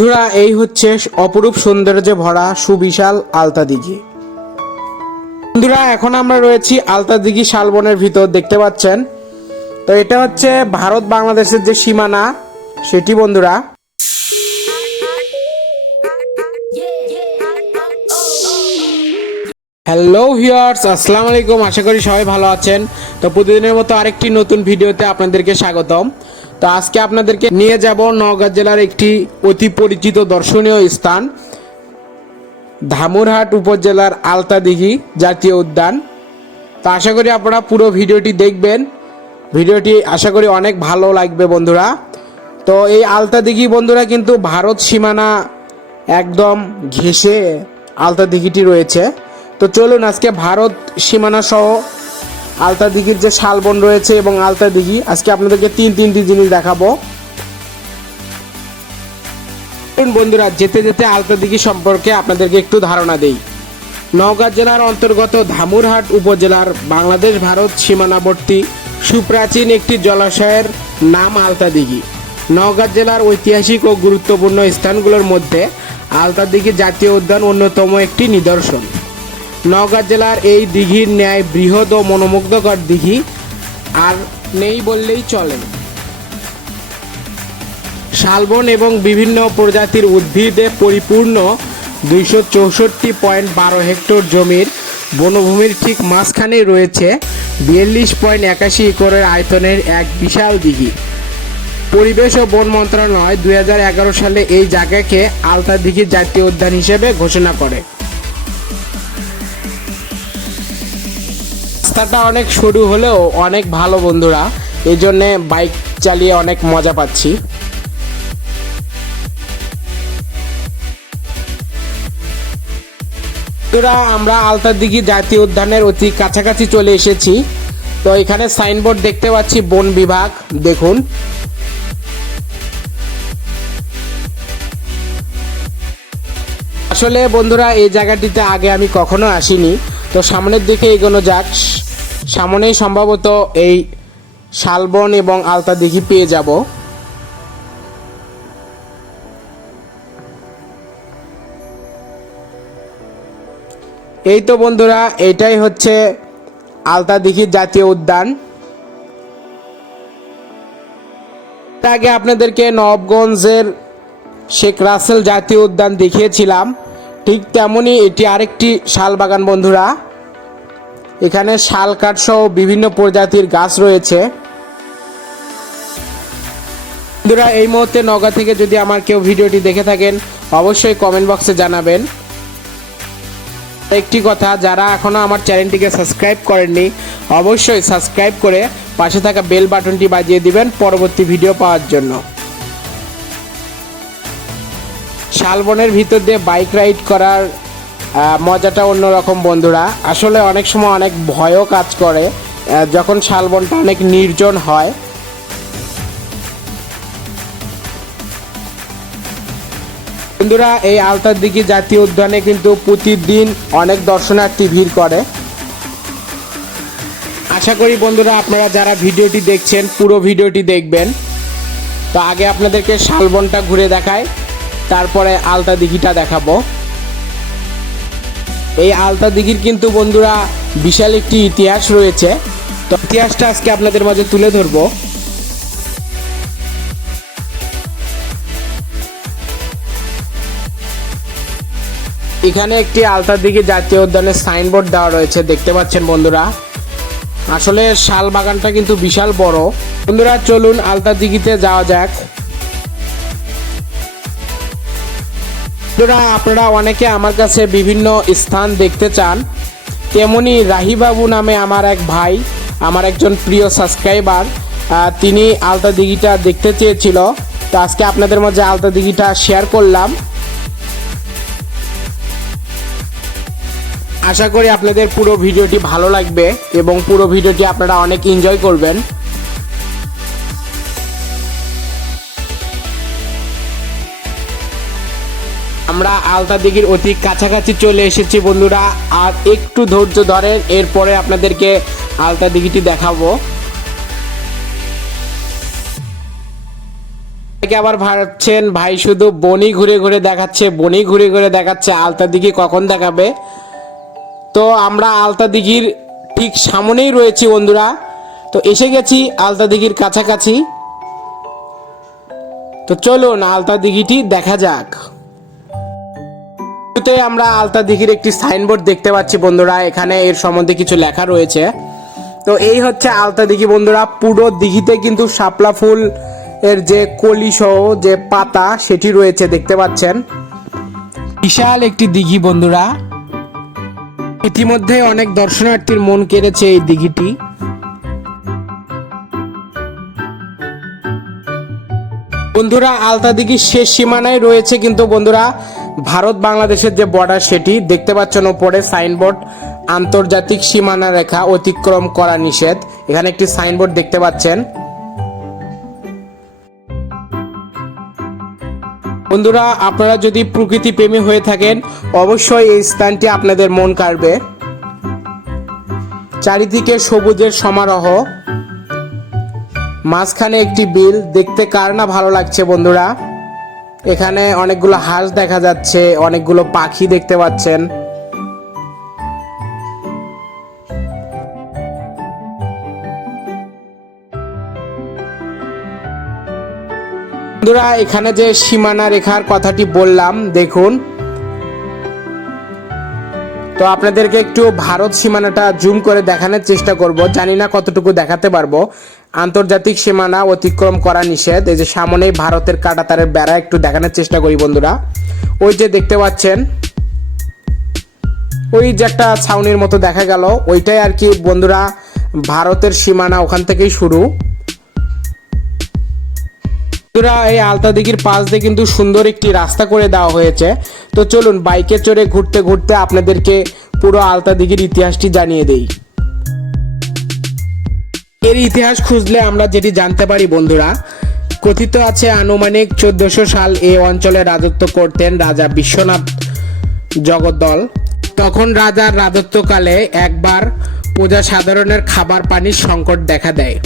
বন্ধুরা, এই হচ্ছে অপরূপ সৌন্দর্যে ভরা সুবিশাল আলতা দিঘি। বন্ধুরা, এখন আমরা রয়েছি আলতা দিঘি শালবনের ভিতর, দেখতে পাচ্ছেন? তো এটা হচ্ছে ভারত বাংলাদেশের যে সীমানা, সেটি বন্ধুরা। হ্যালো ভিউয়ার্স আসসালামু আলাইকুম, আশা করি সবাই ভালো আছেন। তো প্রতিদিনের মতো আরেকটি নতুন ভিডিওতে আপনাদেরকে স্বাগতম। তো আজকে আপনাদেরকে নিয়ে যাব নওগাঁ জেলার একটি অতি পরিচিত দর্শনীয় স্থান, ধামুরহাট উপজেলার আলতাদিঘি জাতীয় উদ্যান। তো আশা করি আপনারা পুরো ভিডিওটি দেখবেন। ভিডিওটি আশা করি অনেক ভালো লাগবে বন্ধুরা। তো এই আলতাদিঘি বন্ধুরা কিন্তু ভারত সীমানা একদম ঘেঁষে আলতাদিঘিটি রয়েছে। তো চলুন আজকে ভারত সীমানা সহ আলতা দিঘির যে শালবন রয়েছে এবং আলতা দিঘি, আজকে আপনাদেরকে তিন তিনটি জিনিস দেখাবো। বন্ধুরা, যেতে যেতে আলতা দিঘি সম্পর্কে আপনাদেরকে একটু ধারণা দেই। নওগাঁ জেলার অন্তর্গত ধামুরহাট উপজেলার বাংলাদেশ ভারত সীমানাবর্তী সুপ্রাচীন একটি জলাশয়ের নাম আলতা দিঘি। নওগাঁ জেলার ঐতিহাসিক ও গুরুত্বপূর্ণ স্থানগুলোর মধ্যে আলতা দিঘি জাতীয় উদ্যান অন্যতম একটি নিদর্শন। নওগাঁ জেলার এই দিঘির ন্যায় বৃহৎ ও মনোমুগ্ধকর দিঘি আর নেই বললেই চলে। শালবন এবং বিভিন্ন প্রজাতির উদ্ভিদে পরিপূর্ণ দুইশো চৌষট্টি পয়েন্ট বারো হেক্টর জমির বনভূমির ঠিক মাঝখানে রয়েছে বিয়াল্লিশ পয়েন্ট একাশি একরের আয়তনের এক বিশাল দিঘি। পরিবেশ ও বন মন্ত্রণালয় দুই হাজার এগারো সালে এই জায়গাকে আলতা দিঘি জাতীয় উদ্যান হিসেবে ঘোষণা করে। রাস্তাটা অনেক সরু হলেও অনেক ভালো বন্ধুরা। এই জন্যে বাইক চালিয়ে অনেক মজা পাচ্ছি। বন্ধুরা, আমরা আলতাদিঘি জাতীয় উদ্যানের অতি কাছাকাছি চলে এসেছি। তো এখানে সাইনবোর্ড দেখতে পাচ্ছি বন বিভাগ, দেখুন। আসলে বন্ধুরা, এই জায়গাটিতে আগে আমি কখনো আসিনি। তো সামনের দিকে এগোনো যাক। সামনেই সম্ভবত এই শালবন এবং আলতা দিঘি পেয়ে যাব। এই তো বন্ধুরা, এটাই হচ্ছে আলতা দিঘি জাতীয় উদ্যান। আগে আপনাদেরকে নবগঞ্জের শেখ রাসেল জাতীয় উদ্যান দেখিয়েছিলাম। ঠিক তেমনই এটি আরেকটি শালবাগান, বন্ধুরা। এখানে শাল কাঠ সহ বিভিন্ন প্রজাতির গাছ রয়েছে। বন্ধুরা, এই মুহূর্তে নগা থেকে যদি আমার কেউ ভিডিওটি দেখে থাকেন, অবশ্যই কমেন্ট বক্সে জানাবেন। একটি কথা, যারা এখনও আমার চ্যানেলটিকে সাবস্ক্রাইব করেননি, অবশ্যই সাবস্ক্রাইব করে পাশে থাকা বেল বাটনটি বাজিয়ে দিবেন পরবর্তী ভিডিও পাওয়ার জন্য। শালবনের ভিতর দিয়ে বাইক রাইড করার মজাটা অন্যরকম বন্ধুরা। আসলে অনেক সময় অনেক ভয়ও কাজ করে যখন শালবনটা অনেক নির্জন হয়। বন্ধুরা, এই আলতার দিঘি জাতীয় উদ্যানে কিন্তু প্রতিদিন অনেক দর্শনার্থী ভিড় করে। আশা করি বন্ধুরা, আপনারা যারা ভিডিওটি দেখছেন, পুরো ভিডিওটি দেখবেন। তো আগে আপনাদেরকে শালবনটা ঘুরে দেখায় তারপরে আলতা দিঘিটা দেখাবো। এই আলতা দিঘির কিন্তু বন্ধুরা বিশাল একটি ইতিহাস রয়েছে। তো ইতিহাসটা আজকে আপনাদের মাঝে তুলে ধরবো। এখানে একটি আলতা দিঘি জাতীয় উদ্যানের সাইনবোর্ড দেওয়া রয়েছে, দেখতে পাচ্ছেন বন্ধুরা। আসলে শাল বাগানটা কিন্তু বিশাল বড়। বন্ধুরা, চলুন আলতা দিঘিতে যাওয়া যাক। বন্ধুরা, আপনারা অনেকে আমার কাছে বিভিন্ন স্থান দেখতে চান। তেমনি রাহিবাবু নামে আমার এক ভাই, আমার একজন প্রিয় সাবস্ক্রাইবার তিনি আলতা দিঘিটা দেখতে চেয়েছিল। তো আজকে আপনাদের মাঝে আলতা দিঘিটা শেয়ার করলাম। আশা করি আপনাদের পুরো ভিডিওটি ভালো লাগবে এবং পুরো ভিডিওটি আপনারা অনেক এনজয় করবেন। আমরা আলতা দিঘির অতি কাছাকাছি চলে এসেছি বন্ধুরা। আর একটু ধৈর্য ধরেন, এরপরে আপনাদেরকে আলতা দিঘিটি দেখাবো। আবার ভাবছেন, ভাই, শুধু বনি ঘুরে ঘুরে দেখাচ্ছে, বনি ঘুরে ঘুরে দেখাচ্ছে, আলতা দিঘি কখন দেখাবে? তো আমরা আলতা দিঘির ঠিক সামনেই রয়েছি বন্ধুরা। তো এসে গেছি আলতা দিঘির কাছাকাছি। তো চলুন, আলতা দিঘিটি দেখা যাক। শুরুতে আমরা আলতা দিঘির একটি সাইনবোর্ড দেখতে পাচ্ছি, বন্ধুরা। এখানে এর সম্বন্ধে কিছু লেখা রয়েছে। তো এই হচ্ছে আলতা দিঘি, বন্ধুরা। পুরো দিঘিতে কিন্তু শাপলা ফুল এর যে কলি সহ যে পাতা, সেটি রয়েছে, দেখতে পাচ্ছেন। বিশাল একটি দিঘি, বন্ধুরা। ইতিমধ্যে অনেক দর্শনার্থীর মন কেড়েছে এই দিঘিটি। বন্ধুরা, আলতা দিঘির শেষ সীমানায় রয়েছে কিন্তু, বন্ধুরা ভারত বাংলাদেশের যে বর্ডার সেটি, দেখতে পাচ্ছেন ওপরে সাইনবোর্ড আন্তর্জাতিক সীমানা রেখা অতিক্রম করা নিষেধ। এখানে একটি সাইনবোর্ড দেখতে পাচ্ছেন। বন্ধুরা, আপনারা যদি প্রকৃতি প্রেমী হয়ে থাকেন, অবশ্যই এই স্থানটি আপনাদের মন কাড়বে। চারিদিকে সবুজের সমারোহ। মাঝখানে একটি বিল, দেখতে কার না ভালো লাগছে বন্ধুরা? এখানে অনেকগুলো হাঁস দেখা যাচ্ছে, অনেকগুলো পাখি দেখতে পাচ্ছেন। বন্ধুরা, এখানে যে সীমানা রেখার কথাটি বললাম, দেখুন। তো আপনাদেরকে একটু ভারত সীমানাটা জুম করে দেখানোর চেষ্টা করব, জানি না কতটুকু দেখাতে পারব। আন্তর্জাতিক সীমানা অতিক্রম করা নিষেধ। এই যে সামনেই ভারতের কাটাতারের বেড়া, একটু দেখানোর চেষ্টা করি বন্ধুরা। ওই যে দেখতে পাচ্ছেন, ওই যে একটা ছাউনির মতো দেখা গেল। ওইটাই আর কি বন্ধুরা, ভারতের সীমানা ওখান থেকেই শুরু। বন্ধুরা, এই আলতা দিঘির পাশ দিয়ে কিন্তু সুন্দর একটি রাস্তা করে দেওয়া হয়েছে। তো চলুন, বাইকে চড়ে ঘুরতে ঘুরতে আপনাদেরকে পুরো আলতা দিঘির ইতিহাসটি জানিয়ে দেই। এর ইতিহাস খুঁজলে আমরা যেটি জানতে পারি, বন্ধুরা, কথিত আছে আনুমানিক চোদ্দশো সাল এ অঞ্চলে রাজত্ব করতেন রাজা বিশ্বনাথ জগদ্দল। তখন রাজার রাজত্বকালে একবার প্রজা সাধারণের খাবার পানির সংকট দেখা দেয়।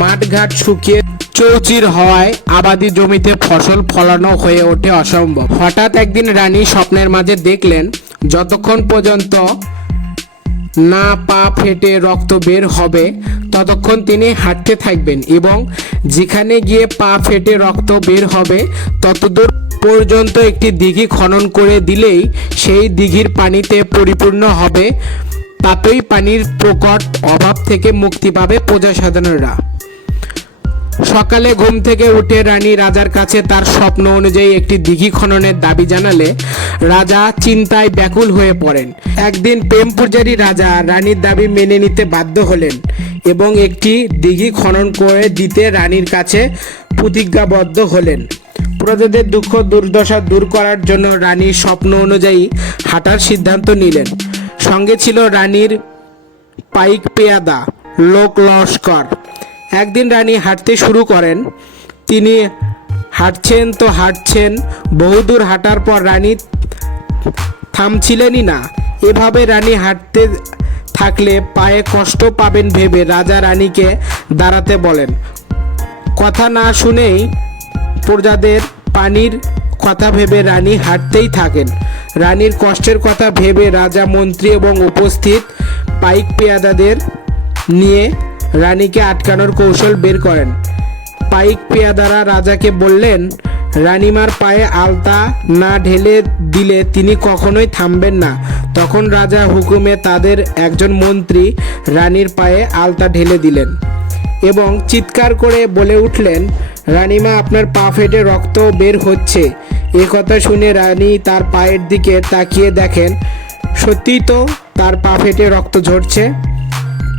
মাঠঘাট শুকিয়ে চৌচির হওয়ায় আবাদি জমিতে ফসল ফলানো হয়ে ওঠে অসম্ভব। হঠাৎ একদিন রানী স্বপ্নের মাঝে দেখলেন, যতক্ষণ পর্যন্ত না পা ফেটে রক্ত বের হবে, ততক্ষণ তিনি হাঁটতে থাকবেন এবং যেখানে গিয়ে পা ফেটে রক্ত বের হবে, ততদূর পর্যন্ত একটি দিঘি খনন করে দিলেই সেই দিঘির পানিতে পরিপূর্ণ হবে। তাতেই পানির প্রকট অভাব থেকে মুক্তি পাবে প্রজা সাধারণরা সকালে ঘুম থেকে উঠে রানী রাজার কাছে তার স্বপ্ন অনুযায়ী একটি দিঘি খননের দাবি জানালে রাজা চিন্তায় ব্যাকুল হয়ে পড়েন। একদিন প্রেম পূজারী রাজা রানীর দাবি মেনে নিতে বাধ্য হলেন এবং একটি দিঘি খনন করে দিতে রানীর কাছে প্রতিজ্ঞাবদ্ধ হলেন। প্রজাদের দুঃখ দুর্দশা দূর করার জন্য রানীর স্বপ্ন অনুযায়ী হাঁটার সিদ্ধান্ত নিলেন। সঙ্গে ছিল রানীর পাইক পেয়াদা, লোক লস্কর। একদিন রানী হাঁটতে শুরু করেন। তিনি হাঁটছেন তো হাঁটছেন, বহুদূর হাঁটার পর রানী থামছিলেনই না। এভাবে রানী হাঁটতে থাকলে পায়ে কষ্ট পাবেন ভেবে রাজা রানীকে দাঁড়াতে বলেন। কথা না শুনেই প্রজাদের পানির কথা ভেবে রানী হাঁটতেই থাকেন। রানীর কষ্টের কথা ভেবে রাজা, মন্ত্রী এবং উপস্থিত পাইক পেয়াদাদের নিয়ে রানীকে আটকানোর কৌশল বের করেন। পাইক পেয়াদারা রাজাকে বললেন, রানীমার পায়ে আলতা না ঢেলে দিলে তিনি কখনোই থামবেন না। তখন রাজা হুকুমে তাদের একজন মন্ত্রী রানীর পায়ে আলতা ঢেলে দিলেন এবং চিৎকার করে বলে উঠলেন, রানীমা, আপনার পা ফেটে রক্ত বের হচ্ছে। এ কথা শুনে রানী তার পায়ের দিকে তাকিয়ে দেখেন, সত্যিই তো তার পা ফেটে রক্ত ঝরছে?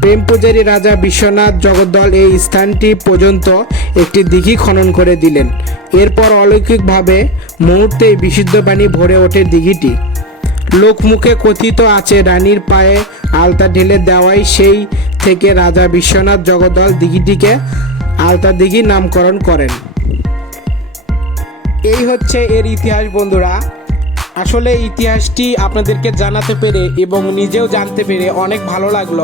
প্রেম পূজারী রাজা বিশ্বনাথ জগদ্দল এই স্থানটি পর্যন্ত একটি দিঘি খনন করে দিলেন। এরপর অলৌকিকভাবে মুহূর্তেই বিশুদ্ধ পানি ভরে ওঠে দিঘিটি। লোকমুখে কথিত আছে, রানীর পায়ে আলতা ঢেলে দেওয়াই সেই থেকে রাজা বিশ্বনাথ জগদ্দল দিঘিটিকে আলতা দিঘি নামকরণ করেন। এই হচ্ছে এর ইতিহাস বন্ধুরা। আসলে ইতিহাসটি আপনাদেরকে জানাতে পেরে এবং নিজেও জানতে পেরে অনেক ভালো লাগল।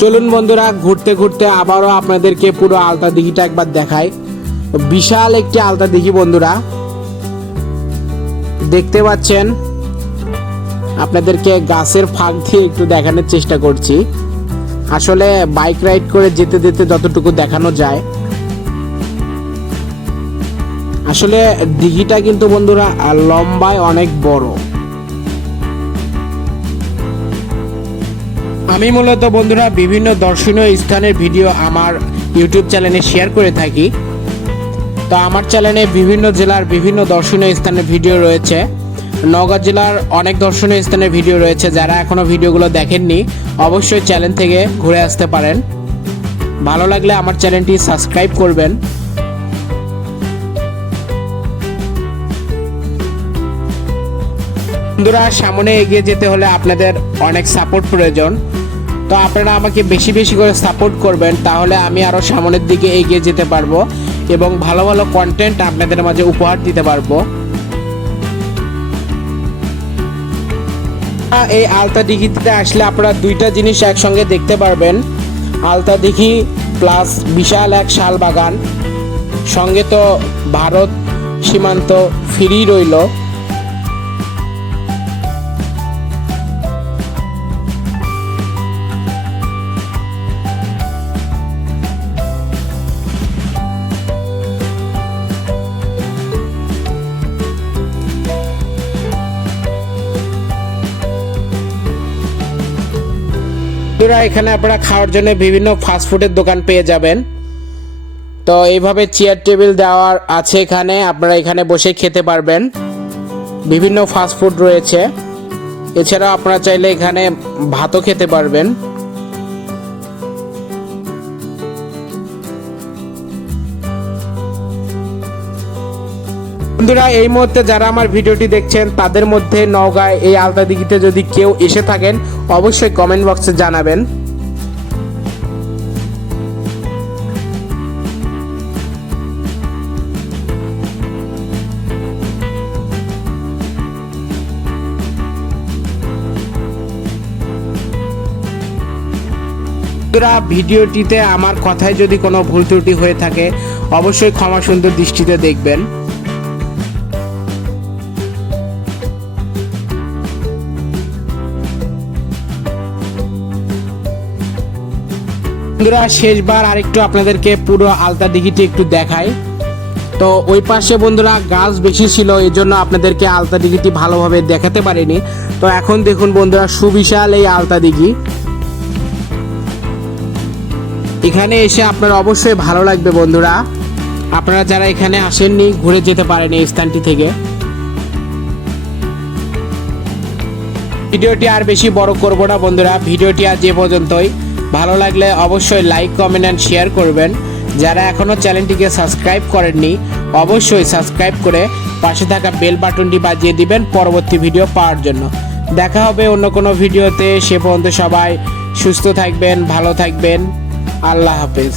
চলুন বন্ধুরা, ঘুরতে ঘুরতে আবারও আপনাদেরকে পুরো আলতা দিঘিটা একবার দেখাই। বিশাল একটি আলতা দিঘি বন্ধুরা। দেখতে পাচ্ছেন, আপনাদেরকে গাছের ফাঁক দিয়ে একটু দেখানোর চেষ্টা করছি। আসলে বাইক রাইড করে যেতে যেতে যতটুকু দেখানো যায়। আসলে দিঘিটা কিন্তু বন্ধুরা, লম্বায় অনেক বড়। আমি মূলত বন্ধুরা বিভিন্ন দর্শনীয় স্থানের ভিডিও আমার ইউটিউব চ্যানেলে শেয়ার করে থাকি। তো আমার চ্যানেলে বিভিন্ন জেলার বিভিন্ন দর্শনীয় স্থানের ভিডিও রয়েছে। নওগাঁ জেলার অনেক দর্শনীয় স্থানের ভিডিও রয়েছে, যারা এখনও ভিডিওগুলো দেখেননি, অবশ্যই চ্যানেল থেকে ঘুরে আসতে পারেন। ভালো লাগলে আমার চ্যানেলটি সাবস্ক্রাইব করবেন। বন্ধুরা, সামনে এগিয়ে যেতে হলে আপনাদের অনেক সাপোর্ট প্রয়োজন। তো আপনারা আমাকে বেশি বেশি করে সাপোর্ট করবেন, তাহলে আমি আরও সামনের দিকে এগিয়ে যেতে পারব এবং ভালো ভালো কন্টেন্ট আপনাদের মাঝে উপহার দিতে পারব। এই আলতা দিঘিতে আসলে আপনারা দুইটা জিনিস একসঙ্গে দেখতে পারবেন। আলতা দিঘি প্লাস বিশাল এক শাল বাগান সঙ্গে তো ভারত সীমান্ত ফ্রি রইল। বন্ধুরা, এখানে আপনারা খাওয়ার জন্য বিভিন্ন ফাস্টফুডের দোকান পেয়ে যাবেন। তো এইভাবে চেয়ার টেবিল দেওয়ার আছে এখানে, আপনারা এখানে বসে খেতে পারবেন। বিভিন্ন ফাস্টফুড রয়েছে। এছাড়াও আপনারা চাইলে এখানে ভাতও খেতে পারবেন। বন্ধুরা, এই মুহূর্তে যারা আমার ভিডিওটি দেখছেন, তাদের মধ্যে নওগাঁয় এই আলতা দিঘিতে যদি কেউ এসে থাকেন অবশ্যই কমেন্ট বক্সে জানাবেন। বন্ধুরা, ভিডিওটিতে আমার কথায় যদি কোনো ভুল ত্রুটি হয়ে থাকে, অবশ্যই ক্ষমা সুন্দর দৃষ্টিতে দেখবেন। বন্ধুরা, শেষবার আরেকটু আপনাদেরকে পুরো আলতা দিঘিটি একটু দেখাই। তো ওই পাশে বন্ধুরা, গাছ বেশি ছিল, এই জন্য আপনাদেরকে আলতা দিঘিটি ভালোভাবে দেখাতে পারিনি। তো এখন দেখুন বন্ধুরা, সুবিশাল এই আলতা দিঘি এখানে এসে আপনার অবশ্যই ভালো লাগবে বন্ধুরা। আপনারা যারা এখানে আসেননি, ঘুরে যেতে পারেন এই স্থানটি থেকে। ভিডিওটি আর বেশি বড় করব না বন্ধুরা, ভিডিওটি আর যে পর্যন্তই। ভালো লাগলে অবশ্যই লাইক কমেন্ট অ্যান্ড শেয়ার করবেন। যারা এখনও চ্যানেলটিকে সাবস্ক্রাইব করেননি, অবশ্যই সাবস্ক্রাইব করে পাশে থাকা বেল বাটনটি বাজিয়ে দিবেন পরবর্তী ভিডিও পাওয়ার জন্য। দেখা হবে অন্য কোনো ভিডিওতে সে পর্যন্ত সবাই সুস্থ থাকবেন, ভালো থাকবেন। আল্লাহ হাফেজ।